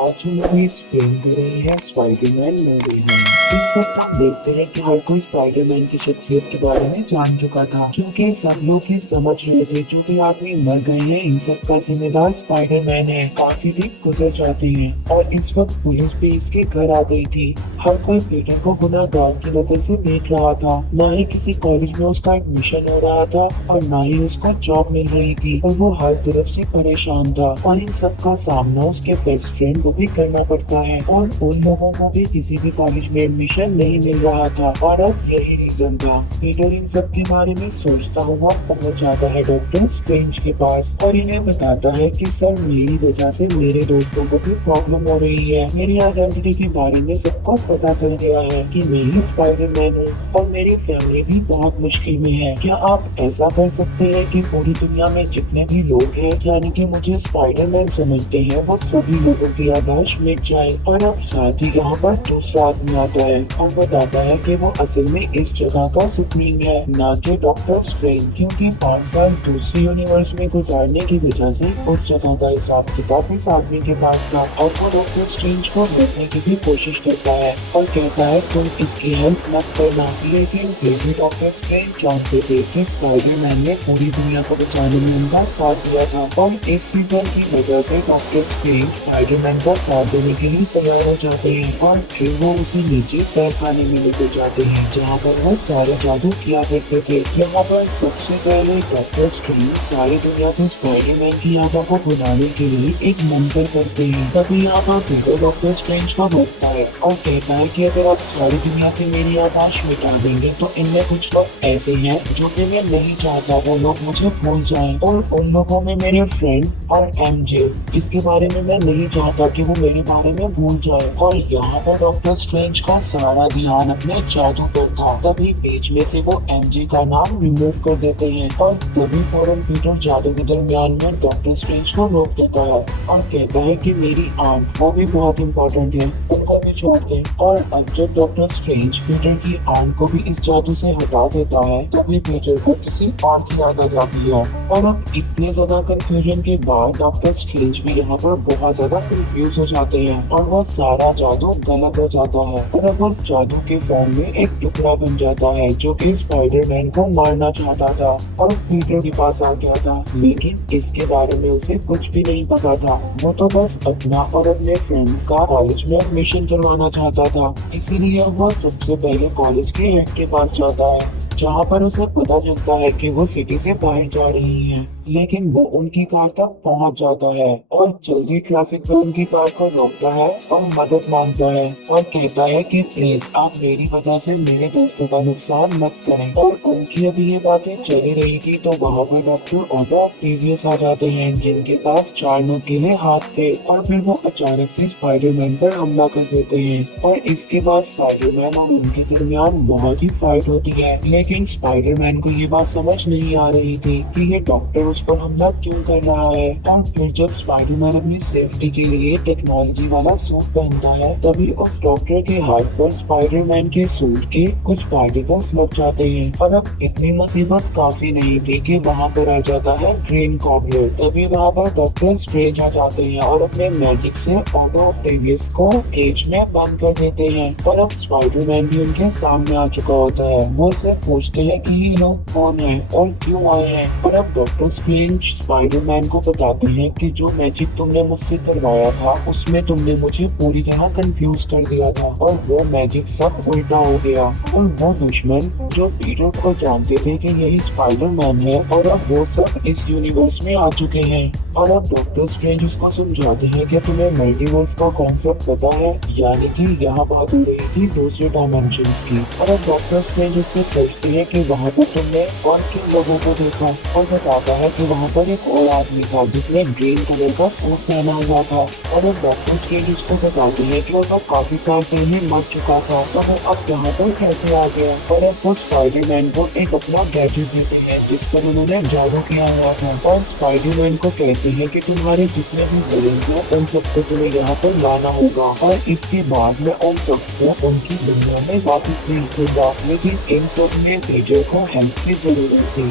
आज हम movie explain कर रहे हैं स्पाइडरमैन नो वे होम। इस वक्त हम देखते हैं कि हर कोई स्पाइडरमैन की शख्सियत के बारे में जान चुका था, क्योंकि सब लोग ये समझ रहे थे जो भी आदमी मर गए हैं इन सब का जिम्मेदार स्पाइडरमैन है। काफी दिन गुजर जाते हैं और इस वक्त पुलिस भी इसके घर आ गई थी। हर कोई पीटर को गुनाहगार की नजर से देख रहा था। न ही किसी कॉलेज में उसका एडमिशन हो रहा था और न ही उसको जॉब मिल रही थी, और वो हर तरफ से परेशान था। और इन सब का सामना उसके बेस्ट फ्रेंड को भी करना पड़ता है, और उन लोगों को भी किसी भी कॉलेज में एडमिशन नहीं मिल रहा था। और अब यही रीजन था। पीटर इन सब के बारे में सोचता हुआ पहुंच जाता है डॉक्टर स्ट्रेंज के पास और इन्हें बताता है कि सर, मेरी वजह से मेरे दोस्तों को भी प्रॉब्लम हो रही है। मेरी आइडेंटिटी के बारे में सबको पता चल गया है कि मैं ही स्पाइडरमैन हूँ और मेरी फैमिली भी बहुत मुश्किल में है। क्या आप ऐसा कर सकते हैं कि पूरी दुनिया में जितने भी लोग हैं, यानी कि मुझे स्पाइडरमैन समझते हैं, वो सभी लोगों की याददाश्त मिट जाए। और अब साथ ही यहाँ पर दूसरा आदमी आता है और बताता है कि वो असल में इस जगह का सुप्रीम है, ना कि डॉक्टर स्ट्रेंज, क्योंकि 5 साल दूसरे यूनिवर्स में गुजारने की वजह से उस जगह का हिसाब किताब इस आदमी के पास था। और वो डॉक्टर स्ट्रेंज को रोकने की भी कोशिश करता है और कहता है तुम इसकी हेल्प मत करना। लेकिन फिर भी डॉक्टर स्ट्रेंज जानते थे कि स्पाइडरमैन ने पूरी दुनिया को बचाने में उनका साथ दिया था, और इस सीजन की वजह से डॉक्टर स्ट्रेंज स्पाइडरमैन का साथ देने के लिए तैयार हो जाते हैं। और फिर वो उसे नीचे तहखाने में लेकर जाते हैं जहाँ पर वो सारे जादू किया करते थे। यहाँ पर सबसे पहले डॉक्टर स्ट्रेंज सारी दुनिया से स्पाइडरमैन की यादों को भुलाने के लिए एक मंत्र करते हैं। तभी यहाँ पर पीटर डॉक्टर स्ट्रेंज को रोकता है और कहता है कि अगर आप सारी दुनिया से मेरी याददाश्त मिटा देंगे तो इनमें कुछ लोग ऐसे हैं जो कि मैं नहीं चाहता वो लोग मुझे भूल जाएं, और उन लोगों में मेरे फ्रेंड और एमजे, जिसके बारे में मैं नहीं चाहता कि वो मेरे बारे में भूल जाए। और यहाँ पर डॉक्टर स्ट्रेंज का सारा ध्यान अपने जादू पर था। तभी बीच में से वो एमजे का नाम रिमूव कर देते हैं और तभी फौरन पीटर जादू के दरमियान में डॉक्टर स्ट्रेंज को रोक देता है और कहता है कि मेरी आंट वो भी बहुत इम्पोर्टेंट है, उनको भी छोड़ दें। और अब जब डॉक्टर स्ट्रेंज पीटर की आंट को भी इस जादू से हटा देता है तभी पीटर को किसी और की याद आ जाती है। और अब इतने ज्यादा कंफ्यूजन के बाद डॉक्टर स्ट्रेंज भी यहाँ पर बहुत ज्यादा कंफ्यूज हो जाते हैं और वो सारा जादू गलत हो जाता है। और अब उस जादू के फॉर्म में एक टुकड़ा बन जाता है जो कि स्पाइडरमैन को मारना चाहता था और पीटर के पास आ गया था, लेकिन इसके बारे में उसे कुछ भी नहीं पता था। वो तो बस अपना और अपने फ्रेंड्स का कॉलेज में एडमिशन करवाना चाहता था, इसीलिए वो सबसे पहले कॉलेज के हेड के पास जाता है जहाँ पर उसे पता चलता है कि वो सिटी से बाहर जा रही हैं। लेकिन वो उनकी कार तक पहुंच जाता है और जल्दी ट्रैफिक में उनकी कार को रोकता है और मदद मांगता है और कहता है कि प्लीज आप मेरी वजह से मेरे दोस्तों का नुकसान मत करें। और उनकी अभी ये बातें चली रही थी तो वहाँ पर डॉक्टर ऑटो ऑक्टेवियस आ जाते हैं जिनके पास 4 नुकीले हाथ थे, और फिर वो अचानक से स्पाइडरमैन पर हमला कर देते हैं। और इसके बाद स्पाइडरमैन और उनके दरमियान बहुत ही फाइट होती है, लेकिन स्पाइडरमैन को ये बात समझ नहीं आ रही थी कि ये डॉक्टर उस पर हमला क्यों कर रहा है। और फिर जब स्पाइडरमैन अपनी सेफ्टी के लिए टेक्नोलॉजी वाला सूट पहनता है तभी उस डॉक्टर के हाथ पर स्पाइडरमैन के सूट के कुछ पार्टिकल्स लग जाते हैं। और अब इतनी मुसीबत काफी नहीं थी कि वहाँ पर आ जाता है ग्रीन गॉब्लिन। तभी वहाँ पर डॉक्टर स्ट्रेंज आ जाते हैं और अपने मैजिक से ऑटो ऑक्टेवियस को केज में बंद कर देते हैं। और अब स्पाइडरमैन भी उनके सामने आ चुका होता है। वो उससे पूछते हैं कि ये लोग कौन है और क्यों आए हैं। और अब डॉक्टर स्ट्रेंज स्पाइडरमैन को बताते हैं कि जो मैजिक तुमने मुझसे करवाया था उसमें तुमने मुझे पूरी तरह कंफ्यूज कर दिया था और वो मैजिक सब उल्टा हो गया। और वो दुश्मन जो पीटर को जानते थे कि यही स्पाइडरमैन है, और अब वो सब इस यूनिवर्स में आ चुके हैं। और अब डॉक्टर स्ट्रेंज उसको समझाते हैं कि तुम्हें मल्टीवर्स का कॉन्सेप्ट पता है, यानी कि यहाँ बात हो रही थी दूसरे डायमेंशंस की। और अब डॉक्टर स्ट्रेंज उससे पूछते हैं कि वहाँ पर तुमने और किन लोगों को देखा, और बताता है कि वहाँ पर एक और आदमी था जिसने ग्रीन कलर का सूट पहना हुआ था। और अब डॉक्टर स्ट्रेंज उसको बताते हैं कि वो तो काफी साल पहले मर चुका था, तो वो अब यहाँ पर कैसे आ गया। और अब वो स्पाइडरमैन को एक अपना गैजेट देते हैं जिस पर उन्होंने जादू किया हुआ था, और स्पाइडरमैन को कहते हैं कि तुम्हारे जितने भी विलेन्स हैं उन सबको तुम्हें यहाँ पर लाना होगा, और इसके बाद मैं उन सबको उनकी दुनिया में वापस भेज दूंगा। लेकिन इन सब में पीटर को हेल्प की जरूरत थी।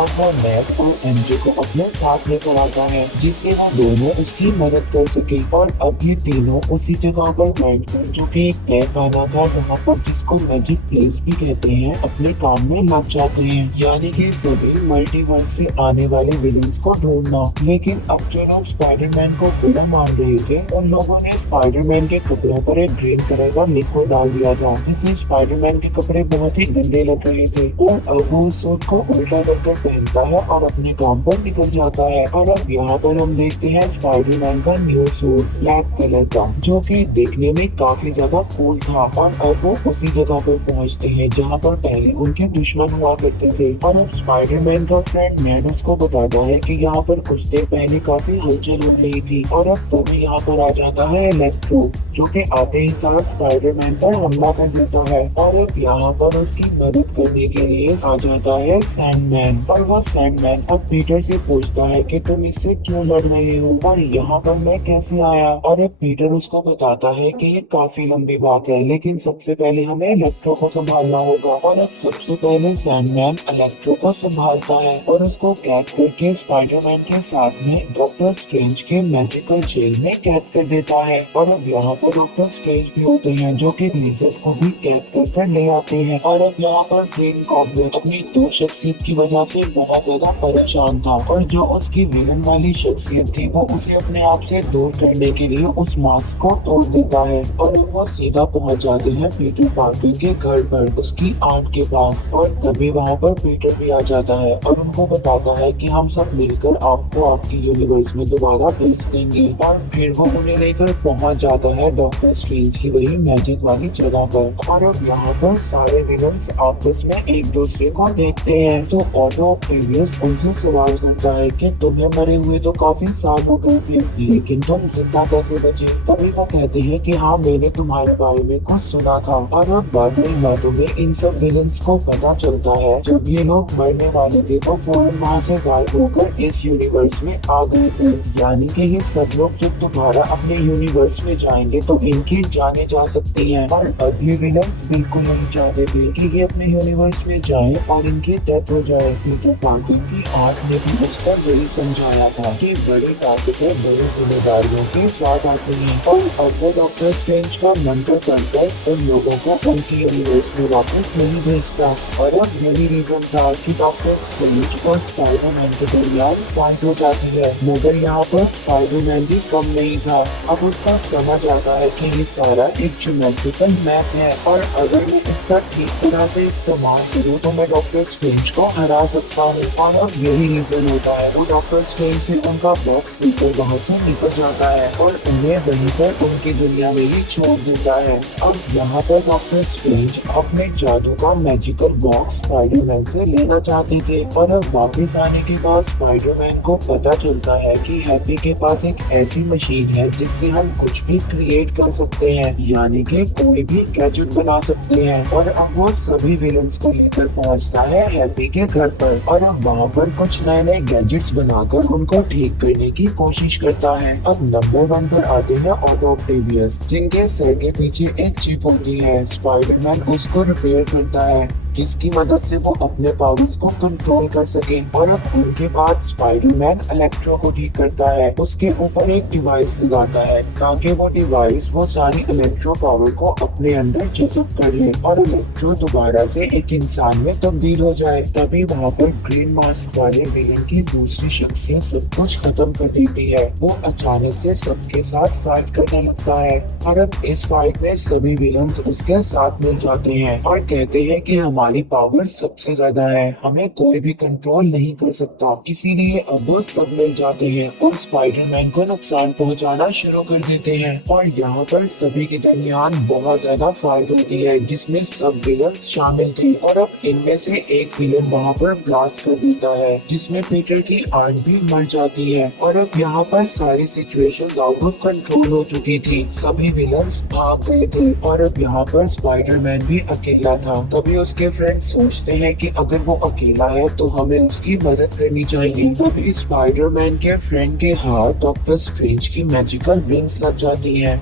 और वो नेट और एमजे को अपने साथ लेकर आता है जिससे वो दोनों उसकी मदद कर सके। और अब ये तीनों उसी जगह पर बैठकर, जो कि एक तय खाना था जहाँ पर जिसको मैजिक प्लेस भी कहते हैं, अपने काम में लग जाते हैं, यानी कि सभी मल्टीवर्स से आने वाले विलन्स को ढूंढना। लेकिन अब जो लोग स्पाइडरमैन को बुरा मान रहे थे, उन लोगों ने स्पाइडरमैन के कपड़ों पर एक ग्रीन कलर का लिक्विड डाल दिया था जिससे स्पाइडरमैन के कपड़े बहुत ही गंदे लग रहे थे। और अब वो उस सूट को उल्टा करके पहनता है और अपने काम पर निकल जाता है। और अब यहाँ पर हम देखते हैं स्पाइडरमैन का न्यू सूट ब्लैक कलर का, जो कि देखने में काफी ज्यादा कूल था। और अब वो उसी जगह पर पहुँचते हैं जहाँ पर पहले उनके दुश्मन हुआ करते थे। और अब स्पाइडरमैन का फ्रेंड नेड उसको बताता है कि यहाँ पर कुछ देर पहले काफी हलचल हो रही थी। और अब तभी यहाँ पर आ जाता है इलेक्ट्रो, जो कि आते ही साथ स्पाइडरमैन पर हमला कर देता है। और अब यहाँ पर उसकी मदद करने के लिए आ जाता है सैंडमैन। और वो सैंडमैन अब पीटर से पूछता है कि तुम इससे क्यों लड़ रहे हो और यहाँ पर मैं कैसे आया। और अब पीटर उसको बताता है कि ये काफी लंबी बात है, लेकिन सबसे पहले हमें इलेक्ट्रो को संभालना होगा। और अब सबसे पहले सैंडमैन इलेक्ट्रो को संभालता है और उसको कैद करके स्पाइडरमैन के साथ में डॉक्टर स्ट्रेंज के मैजिकल जेल में कैद कर देता है। और अब यहाँ पर डॉक्टर स्ट्रेंज भी होते हैं, जो कि लिज़र्ड को भी कैद कर ले आते हैं। और अब यहाँ पर ग्रीन गॉब्लिन अपनी दो शख्सियत की वजह से बहुत ज्यादा परेशान था, और जो उसकी विलन वाली शख्सियत थी वो उसे अपने आप से दूर करने के लिए उस मास्क को तोड़ देता है। और वो सीधा पहुंच जाते हैं पीटर पार्कर के घर पर, उसकी आंट के पास। और तभी वहाँ पर पीटर भी आ जाता है और उनको बताता है कि हम सब मिलकर आपको आपकी यूनिवर्स में दोबारा भेज देंगे। और फिर वो उन्हें लेकर पहुंच जाता है डॉक्टर स्ट्रेंज की वही मैजिक वाली जगह पर। और अब यहाँ पर सारे विलन्स आपस में एक दूसरे को देखते हैं, तो ऑटो ऑक्टेवियस उनसे सवाल करता है कि तुम्हें मरे हुए तो काफी साल हो गए थे, लेकिन तुम जिंदा कैसे बचे। तभी वो कहते हैं कि हाँ, मैंने तुम्हारे बारे में कुछ सुना था। और अब बातों में इन सब विलन्स को पता चलता है जब ये लोग मरने वाले थे तो फौरन वहाँ से गायब होकर इस यूनिवर्स में आ गए थे, यानी कि ये सब लोग जब दोबारा अपने यूनिवर्स में जाएंगे तो इनकी जाने जा सकती हैं। और अब ये विलन्स बिल्कुल नहीं चाहते थे कि ये अपने यूनिवर्स में जाएं और इनकी डेथ हो जाए। पीटर पार्कर की आंख ने भी उस पर वही समझाया था कि बड़ी ताकतें बड़ी जिम्मेदारियों के साथ आती हैं। और अब वो डॉक्टर स्ट्रेंज का मंत्र करकर उन लोगों को उनकी यूनिवर्स में वापस नहीं भेजता। और अब यही रीजन था कि डॉक्टर स्ट्रेंज और स्पाइडरमैन के दरमियान फाइट हो जाती है। मगर यहाँ पर स्पाइडरमैन भी कम नहीं था। अब उसका समझ आता है कि ये सारा एक ज्योमेट्रिकल मैप है और अगर मैं इसका ठीक तरह से इस्तेमाल करूँ तो मैं डॉक्टर स्ट्रेंज को हरा सकता हूँ। और अब यही रीजन होता है वो डॉक्टर स्ट्रेंज से उनका बॉक्स लेकर वहाँ से निकल जाता है और उन्हें वहीं पर उनकी दुनिया में ही छोड़ देता है। अब यहाँ पर डॉक्टर स्ट्रेंज अपने जादू का मैजिकल बॉक्स स्पाइडरमैन से लेना चाहते थे। और अब वापस आने के बाद स्पाइडरमैन को पता चलता है कि हैप्पी के पास एक ऐसी मशीन है जिससे हम कुछ भी क्रिएट कर सकते हैं, यानी कि कोई भी गैजेट बना सकते हैं। और अब वो सभी विलन्स को लेकर पहुंचता है हैप्पी के घर पर और अब वहाँ पर कुछ नए नए गैजेट्स बनाकर उनको ठीक करने की कोशिश करता है। अब नंबर 1 पर आते हैं ऑटो ऑक्टेवियस, जिनके सर के पीछे एक चिप होती है। स्पाइडरमैन उसको रिपेयर करता है जिसकी मदद से वो अपने पावर्स को कंट्रोल कर सके। और अब उनके बाद स्पाइडरमैन इलेक्ट्रो को ठीक करता है, उसके ऊपर एक डिवाइस लगाता है ताकि वो डिवाइस वो सारी इलेक्ट्रो पावर को अपने अंदर जज़ब कर ले और इलेक्ट्रो दोबारा से एक इंसान में तब्दील हो जाए। तभी वहाँ पर ग्रीन मास्क वाले विलन की दूसरी शख्सियत सब कुछ खत्म कर देती है। वो अचानक से सबके साथ फाइट करने लगता है और अब इस फाइट में सभी विलन्स उसके साथ मिल जाते हैं और कहते हैं कि हमारी पावर सबसे ज्यादा है, हमें कोई भी कंट्रोल नहीं कर सकता। इसीलिए अब वो सब मिल जाते हैं और स्पाइडरमैन को नुकसान पहुंचाना शुरू कर देते हैं। और यहाँ पर सभी के दरमियान बहुत ज्यादा फाइट होती है जिसमें सब विलन्स शामिल थे। और अब इनमें से एक विलन वहाँ पर ब्लास्ट कर देता है जिसमें पीटर की आंट भी मर जाती है। और अब यहाँ पर सारी सिचुएशंस आउट ऑफ कंट्रोल हो चुकी थी, सभी विलन्स भाग गए थे और अब यहाँ पर स्पाइडरमैन भी अकेला था। तभी उसके फ्रेंड सोचते हैं कि अगर वो अकेला है तो हमें उसकी मदद करनी चाहिए। तभी स्पाइडरमैन के फ्रेंड के हाथ डॉक्टर स्ट्रेंज की मैजिकल विंग्स लग जाती हैं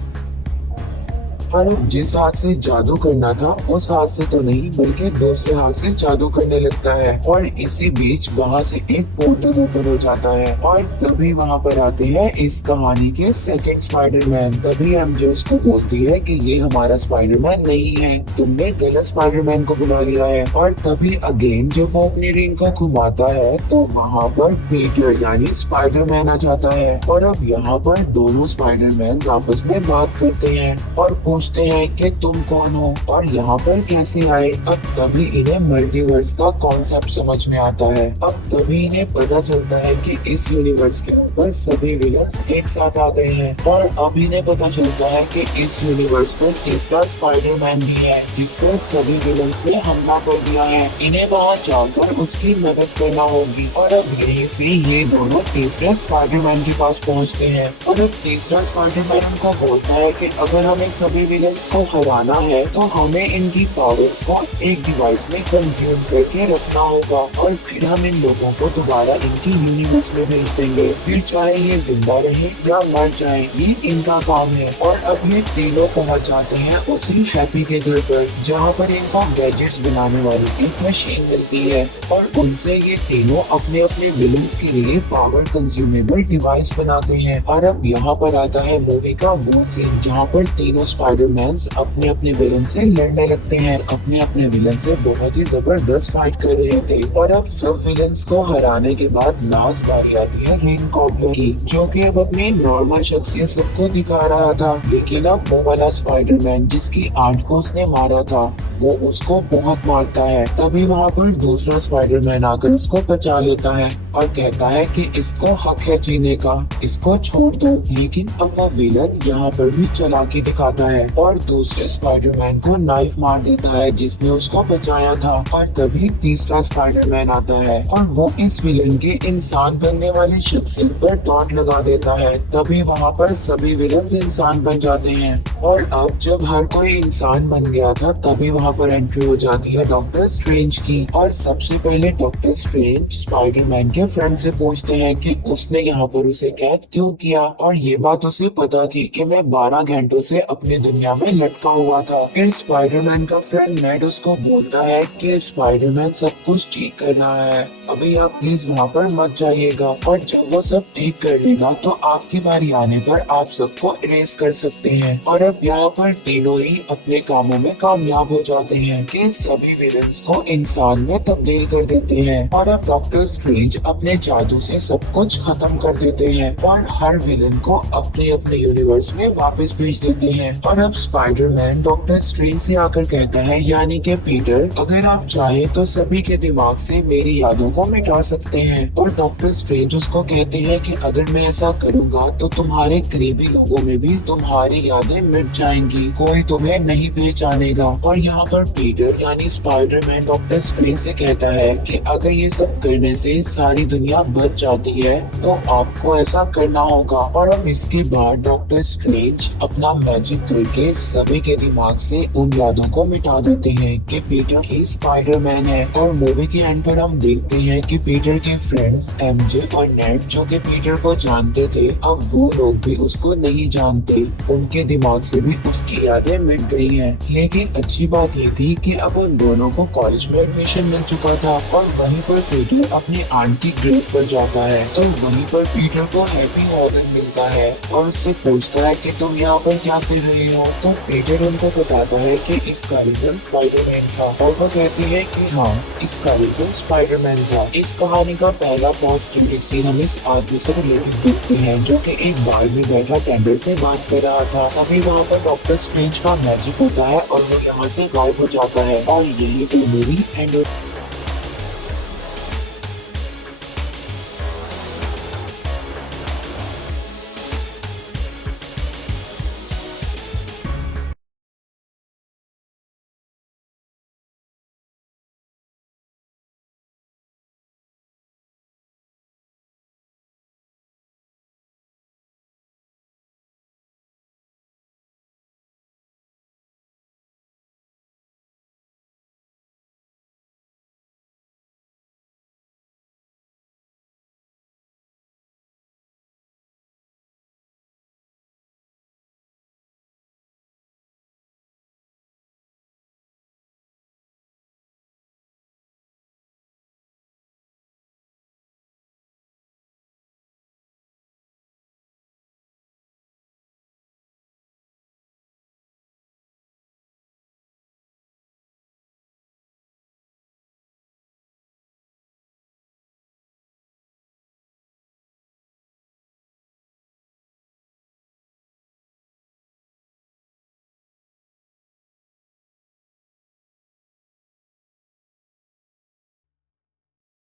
और अब जिस हाथ से जादू करना था उस हाथ से तो नहीं बल्कि दूसरे हाथ से जादू करने लगता है। और इसी बीच वहाँ से एक पोर्टल ओपन हो जाता है और तभी वहाँ पर आते हैं इस कहानी के सेकंड स्पाइडरमैन। तभी एमजे उसको बोलती है कि ये हमारा स्पाइडरमैन नहीं है, तुमने गलत स्पाइडरमैन को बुला लिया है। और तभी अगेन जब वो अपनी रिंग को घुमाता है तो वहाँ पर पीटर यानी स्पाइडरमैन आ जाता है। और अब यहाँ पर दोनों स्पाइडरमैन आपस में बात करते हैं और पूछते हैं कि तुम कौन हो और यहाँ पर कैसे आए। अब तभी इन्हें मल्टीवर्स का कॉन्सेप्ट समझ में आता है। अब तभी इन्हें पता चलता है कि इस यूनिवर्स के ऊपर सभी विलन्स एक साथ आ गए हैं। और अब इन्हें पता चलता है कि इस यूनिवर्स पर तीसरा स्पाइडरमैन भी है जिस पर सभी विलन्स ने हमला कर दिया है। इन्हें वहाँ जाकर उसकी मदद करना होगी। और अब यहीं से ये दोनों तीसरे स्पाइडरमैन के पास पहुँचते हैं। और अब तीसरा स्पाइडरमैन उनको बोलता है कि अगर हमें सभी विलन्स को हराना है तो हमें इनकी पावर्स को एक डिवाइस में कंज्यूम करके रखना होगा और फिर हम इन लोगों को दोबारा इनकी यूनिवर्स में भेज देंगे। फिर चाहे ये जिंदा रहे या मर जाए ये इनका काम है। और अब ये तीनों पहुंच जाते हैं उसी हैप्पी के घर पर जहाँ पर इनको गैजेट्स बनाने वाली एक मशीन मिलती है। और उनसे ये तीनों अपने अपने विलन्स के लिए पावर कंज्यूमेबल डिवाइस बनाते हैं। और अब यहाँ पर आता है मूवी का वो सीन जहाँ पर तीनों स्पाइडरमैन्स अपने अपने विलन से लड़ने लगते हैं। अपने अपने विलन से बहुत ही जबरदस्त फाइट कर रहे थे। और अब सब विलन्स को हराने के बाद लास्ट बारी आती है ग्रीन गॉब्लिन की, जो कि अब अपनी नॉर्मल शख्सियत सबको दिखा रहा था। लेकिन अब वो वाला स्पाइडरमैन जिसकी आंट को उसने मारा था वो उसको बहुत मारता है। तभी वहाँ पर दूसरा स्पाइडरमैन आकर उसको बचा लेता है और कहता है कि इसको हक है जीने का, इसको छोड़ दो। लेकिन अब वो विलन यहाँ पर भी चालाकी दिखाता है और दूसरे स्पाइडरमैन को नाइफ मार देता है जिसने उसको बचाया था। और तभी तीसरा स्पाइडरमैन आता है और वो इस विलन के इंसान बनने वाली शख्सियत पर टॉन्ट लगा देता है। तभी वहाँ पर सभी विलन इंसान बन जाते हैं। और अब जब हर कोई इंसान बन गया था तभी वहाँ पर एंट्री हो जाती है डॉक्टर स्ट्रेंज की। और सबसे पहले डॉक्टर स्ट्रेंज स्पाइडरमैन के फ्रेंड से पूछते हैं कि उसने यहाँ पर उसे कैद क्यों किया। और ये बात उसे पता थी कि मैं 12 घंटों से अपनी दुनिया में लटका हुआ था। फिर स्पाइडरमैन का फ्रेंड नेड उसको बोलता है कि स्पाइडरमैन सब कुछ ठीक कर रहा है, अभी आप प्लीज वहाँ पर मत जाइएगा। और जब वो सब ठीक कर लेगा तो आपकी बारी आने पर आप सबको इरेज कर सकते हैं। और अब यहाँ पर तीनों ही अपने कामों में कामयाब हो जाते हैं कि सभी विलन्स को इंसान में तब्दील कर देते हैं। और अब डॉक्टर स्ट्रेंज अपने जादू से सब कुछ खत्म कर देते हैं और हर विलन को अपने अपने यूनिवर्स में वापस भेज देते हैं। और अब स्पाइडरमैन डॉक्टर स्ट्रेंज से आकर कहता है यानी कि पीटर अगर आप चाहे तो सभी के दिमाग से मेरी यादों को मिटा सकते हैं। और डॉक्टर स्ट्रेंज उसको कहते हैं कि अगर मैं ऐसा करूँगा तो तुम्हारे करीबी लोगों में भी तुम्हारी यादें मिट जाएंगी, कोई तुम्हें नहीं पहचानेगा। और यहाँ पर पीटर यानी स्पाइडरमैन डॉक्टर स्ट्रेंज से कहता है कि अगर ये सब करने से सारी दुनिया बच जाती है तो आपको ऐसा करना होगा। और अब इसके बाद डॉक्टर स्ट्रेंज अपना मैजिक करके सभी के दिमाग से उन यादों को मिटा देते हैं कि पीटर ही स्पाइडरमैन है। और मूवी के एंड पर हम देखते हैं कि पीटर के फ्रेंड्स एमजे और नेड जो कि पीटर को जानते थे अब वो लोग भी उसको नहीं जानते, उनके दिमाग से भी उसकी यादें मिट गई हैं। लेकिन अच्छी बात ये थी कि अब उन दोनों को कॉलेज में एडमिशन मिल चुका था और वहीं पर पीटर अपनी आंट की ग्रेड पर जाता है। तो वहीं पर पीटर को हैप्पी हॉर्गन मिलता है और उससे पूछता है कि तुम यहाँ पर क्या कर रहे हो। तो पीटर उनको बताता है कि इसका रीजन स्पाइडरमैन था और वो कहती है कि हाँ इसका रीजन स्पाइडरमैन था। इस कहानी का पहला पॉजिटिव सीन हम इस आदमी से रिलेटेड देखते हैं जो कि एक बार में बैठा टेंडर से बात कर रहा था। तभी वहाँ पर डॉक्टर स्ट्रेंज का मैजिक होता है और वो यहाँ से गायब हो जाता है और यही तो मूवी एंड